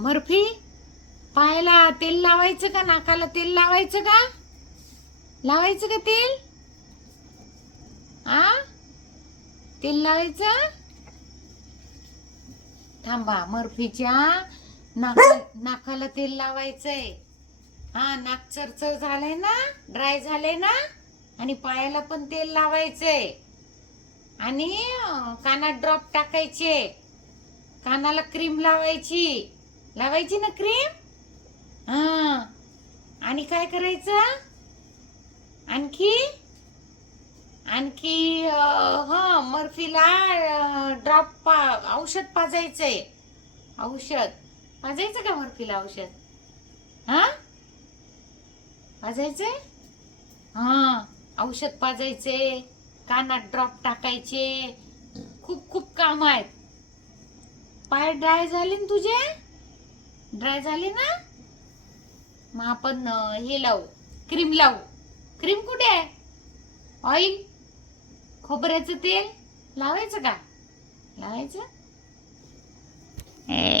बर्फी, पायाला तेल लावायचं का, नाकाला तेल लावायचं का, लावायचं का तेल? आ तेल लावायचं. थांबा, बर्फीच्या नाकाला तेल लावायचंय. हा, नाक चरचर झालंय ना, ड्राय झालंय ना, आणि पायाला पण तेल लावायचंय. आणि कानात ड्रॉप टाकायचे, कानाला क्रीम लावायची, लावायची ना क्रीम. हा, आणि काय करायचं आणखी? आणखी हा, बर्फीला ड्रॉप औषध पाजायचंय. औषध पाजायचं का बर्फीला औषध? हा, पाजायचंय. हा, औषध पाजायचे, कानात ड्रॉप टाकायचे. खूप खूप काम आहेत. पाय ड्राय झाले ना तुझे? ड्राय झाले ना? मग आपण हे लावू, क्रीम लावू. क्रीम कुठे आहे? ऑइल, खोबऱ्याचं तेल लावायचं का? लावायचं.